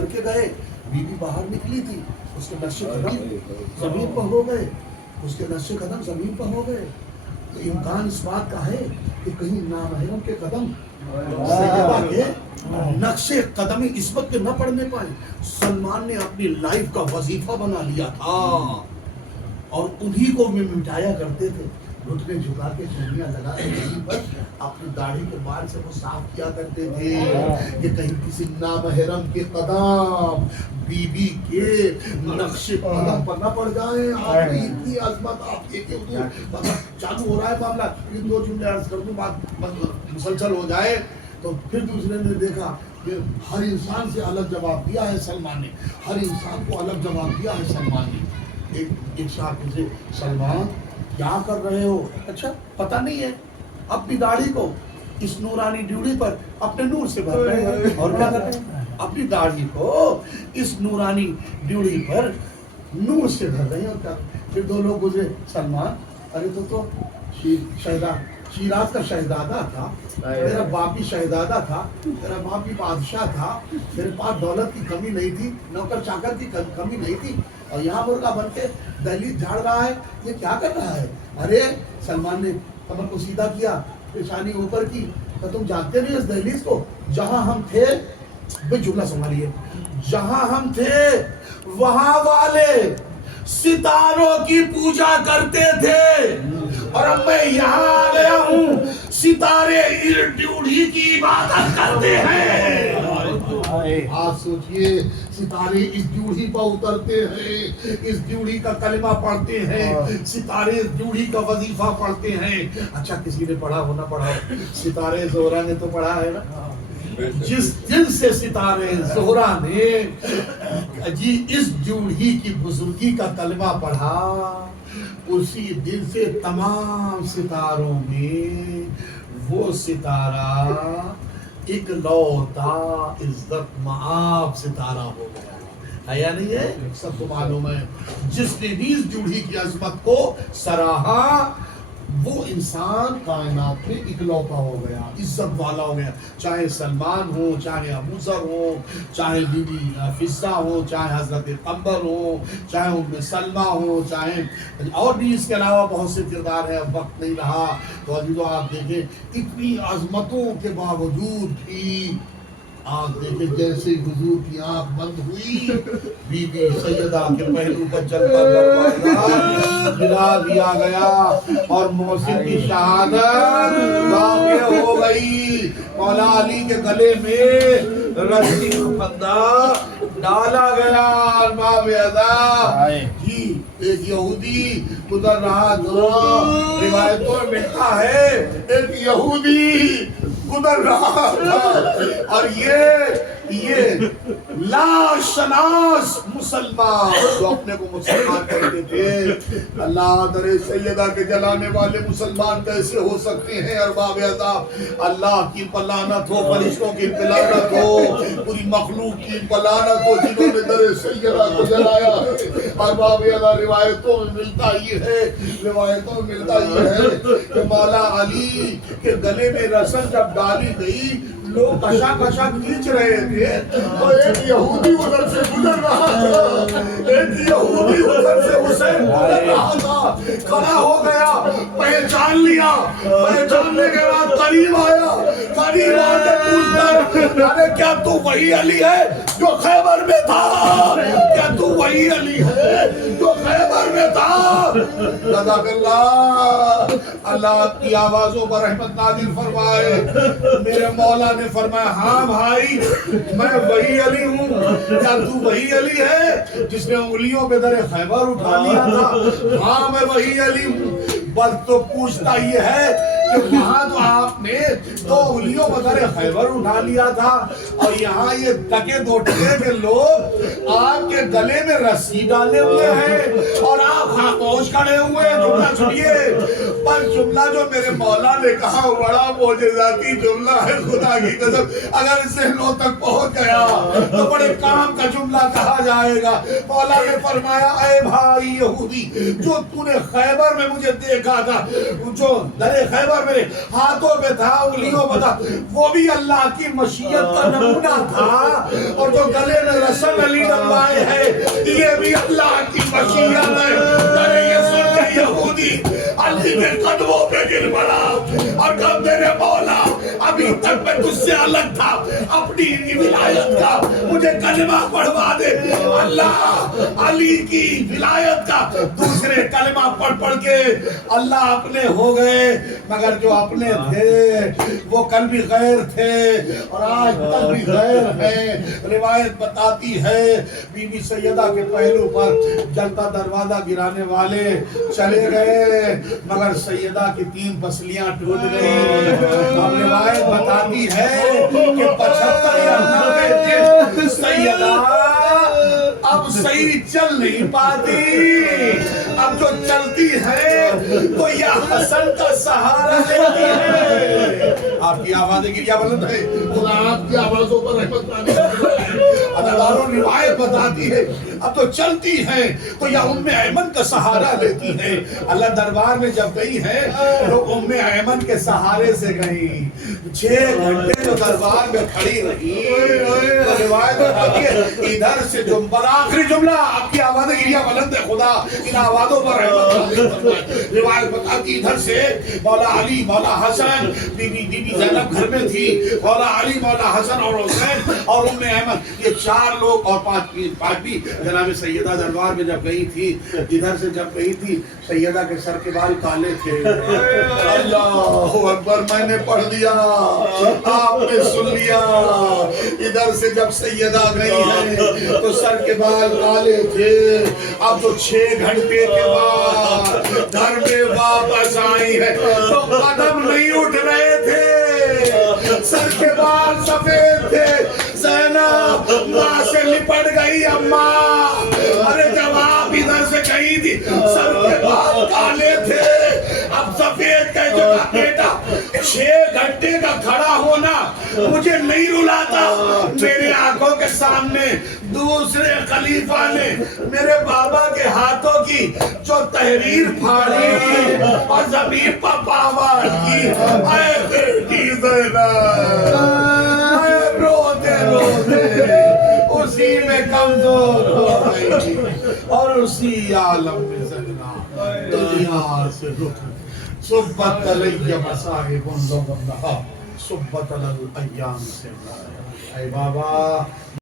کر کے گئے، بیوی باہر نکلی تھی، اس کے نقش قدم زمین پر ہو گئے، اس کے نقش قدم زمین پر ہو گئے، تو امکان اس بات کا ہے کہ کہیں نامحرم کے قدم سیدہ کے نقش قدم عصمت کے نہ پڑنے پائے۔ سلمان نے اپنی لائف کا وظیفہ بنا لیا تھا اور انہی کو میں مٹایا کرتے تھے، گھٹنے جھکا کے چونیاں لگا کے زمین پر اپنی داڑھی کے بال سے وہ صاف کیا کرتے تھے کہ کہیں کسی نامحرم کے قدم بی کے نقش قدم پر نہ پڑ جائیں۔ آپ کی اتنی عظمت، آپ ایک چالو ہو رہا ہے معاملہ، یہ دو جملے عرض کر دوں، بات مسلسل ہو جائے۔ تو پھر دوسرے نے دیکھا کہ ہر انسان سے الگ جواب دیا ہے سلمان نے، ہر انسان کو الگ جواب دیا ہے سلمان نے۔ ایک صاحب سے سلمان کیا کر رہے ہو؟ اچھا پتہ نہیں ہے، اپنی داڑھی کو اس نورانی ڈیوڑی پر اپنے نور سے بھر رہے ہیں۔ اور کیا کر رہے ہیں؟ اپنی داڑھی کو اس نورانی ڈیوڑی پر نور سے بھر رہے ہیں۔ اور کیا؟ پھر دو لوگ گزرے، سلمان ارے تو شیراز کا شہزادہ تھا، میرا باپ بھی شہزادہ تھا، میرا باپ بھی بادشاہ تھا، میرے پاس دولت کی کمی نہیں تھی، نوکر چاکر کی کمی نہیں تھی، اور یہاں مرغا بن کے دہلیز جھاڑ رہا ہے، یہ کیا کر رہا ہے؟ ارے سلمان نے کمر کو سیدھا کیا، پیشانی اوپر کی، کہ تم جانتے نہیں اس دہلیز کو؟ جہاں ہم تھے، بھئی جملہ سنبھالیے، جہاں ہم تھے وہاں والے ستاروں کی پوجا کرتے تھے، اور اب میں یہاں آ گیا ہوں، ستارے اس ڈیوڑی کی عبادت کرتے ہیں۔ آپ سوچئے، ستارے اس ڈیوڑی پر اترتے ہیں، اس ڈیوڑی کا کلمہ پڑھتے ہیں، ستارے اس ڈیوڑی کا وظیفہ پڑھتے ہیں۔ اچھا کسی نے پڑھا ہو نہ پڑھا ہو، ستارے زہرا نے تو پڑھا ہے نا؟ جس دن سے ستارے زہرا نے جی اس ڈیوڑی کی بزرگی کا کلمہ پڑھا، اسی دن سے تمام ستاروں میں وہ ستارہ اکلوتا عزت مآب ستارہ ہو گیا ہے یا نہیں ہے؟ سب کو معلوم ہے، جس نے بھی اس ڈیوڑی کی عظمت کو سراہا وہ انسان کائنات میں اکلوتا ہو گیا، عزت والا ہو گیا، چاہے سلمان ہو، چاہے ابو ذر ہو، چاہے بی بی فضہ ہو، چاہے حضرت قمر ہو، چاہے ام سلمہ ہو، چاہے اور بھی اس کے علاوہ بہت سے کردار ہیں، اب وقت نہیں رہا تو عزیزو آپ دیکھیں اتنی عظمتوں کے باوجود بھی آپ دیکھیں جیسے حضور کی آنکھ بند ہوئی، بی بی سیدہ کے پہلو پر جلتا دروازہ گرا دیا گیا اور محسن کی شہادت واقع ہو گئی۔ مولا علی کے گلے میں رسی پندہ ڈالا گیا۔ امام اعظم جی ایک یہودی گزر رہا تھا، روایتوں میں ملتا ہے ایک یہودی گزر رہا تھا اور یہ لا شناس مسلمان جو اپنے کو مسلمان کہتے تھے، اللہ در سیدہ کے جلانے والے مسلمان کیسے ہو سکتے ہیں؟ ارباب اعظم اللہ کی لعنت ہو، فرشتوں کی لعنت ہو، پوری مخلوق کی لعنت ہو جنہوں نے در سیدہ کو جلایا ہے۔ ارباب اعظم روایتوں میں ملتا یہ ہے کہ مولا علی کے گلے میں رسن جب ڈالی گئی لوگ کشا کشا کھینچ رہے تھے تو ایک یہودی ادھر سے گزر رہا تھا، ایک یہودی ادھر سے اسے گزر رہا تھا، کھڑا ہو گیا، پہچان لیا، پہچاننے کے بعد قریب آیا، قریب آ کے پوچھتا ارے کیا تو وہی علی ہے جو خیبر میں تھا؟ کیا تو وہی علی ہے جو خیبر میں تھا؟ جزاک اللہ، اللہ آپ کی آوازوں پر رحمت نازل فرمائے۔ میرے مولا نے فرمایا ہاں بھائی میں وہی علی ہوں۔ کیا تو وہی علی ہے جس نے انگلیوں پہ در خیبر اٹھا لیا تھا؟ ہاں میں وہی علی ہوں۔ بس تو پوچھتا یہ ہے کہ وہاں تو آپ نے دو انگلیوں پر در خیبر اٹھا لیا تھا اور یہاں یہ ٹکے دو ٹکے کے لوگ آپ کے گلے میں رسی ڈالے ہوئے ہیں اور آپ خاموش کھڑے ہوئے ہیں۔ جملہ سنیے، پر جملہ جو میرے مولا نے کہا بڑا معجزاتی جملہ ہے، خدا کی قسم اگر ذہنوں تک پہنچ گیا تو بڑے کام کا جملہ کہا جائے گا۔ مولا نے فرمایا اے بھائی یہودی، جو تو نے خیبر میں مجھے دیکھا تھا، جو در خیبر پر میرے ہاتھوں میں تھا، انگلیوں میں تھا، وہ بھی اللہ کی مشیت کا نمونہ تھا، اور جو گلے میں رسن علی ڈلوائے ہیں یہ بھی اللہ کی مشیت ہے۔ ارے یہ سن کے یہودی علی کے قدموں پہ گر پڑا اور کہا میرے مولا ابھی تک میں تجھ سے الگ تھا، اپنی ولایت کا مجھے کلمہ پڑھوا دے۔ اللہ علی کی ولایت کا دوسرے کلمہ پڑھ پڑھ کے اللہ اپنے ہو گئے، مگر جو اپنے تھے وہ کل بھی غیر تھے اور آج تک بھی غیر ہیں۔ روایت بتاتی ہے بی بی سیدہ کے پہلو پر جلتا دروازہ گرانے والے چلے گئے، مگر سیدہ کی 3 پسلیاں ٹوٹ گئی۔ اب روایت بتاتی ہے کہ 75 یا 90 دن سیدہ اب صحیح چل نہیں پاتی، اب جو چلتی ہے تو یا حسن کا سہارا لیتی ہے۔ آپ کی آوازیں کیا بلند ہے، خدا آپ کی آوازوں پر رحمت اداروں روایت بتاتی ہے اب تو چلتی ہیں تو یا ام ایمن کا سہارا لیتی ہیں۔ اللہ دربار میں جب گئی ہے تو ام ایمن کے سہارے سے گئی، 6 گھنٹے جو دربار میں کھڑی رہی۔ تو روایت بتاتی ہے ادھر سے جو آخری جملہ، آپ کی آوازیں گریا بلند ہے، خدا ان آوازوں پر رحمت۔ روایت بتاتی ادھر سے مولا علی، مولا حسن، بی بی زینب گھر میں تھی، مولا علی، مولا حسن اور حسین اور ام ایمن، یہ 4 لوگ اور 5 بھی جناب سیدہ دربار میں جب گئی تھی، ادھر سے جب گئی تھی سیدہ کے سر کے بال کالے تھے۔ اللہ اکبر، میں نے پڑھ دیا، آپ نے سن لیا۔ ادھر سے جب سیدہ گئی ہے تو سر کے بال کالے تھے۔ اب تو 6 گھنٹے کے بعد گھر میں واپس آئی ہے تو قدم نہیں اٹھ رہے تھے، سر کے بال سفید تھے۔ زینب ماں سے لپٹ گئی، اماں ارے جب آپ ادھر سے گئی تھی سر کے بال کالے تھے، اب سفید کا جگہ بیٹا 6 گھنٹے کا کھڑا ہونا مجھے نہیں رلاتا۔ میرے آنکھوں کے سامنے دوسرے خلیفہ نے میرے بابا کے ہاتھوں کی جو تحریر پھاڑی اور زمین پر پاور کی، اے بیٹی زینب میں روتے روتے اسی میں کمزور ہو گئی اور اسی عالم میں زندہ دنیا سے رخ صبت علیہ مصاحب و بندہ صبت علی الایام سے۔ اے بابا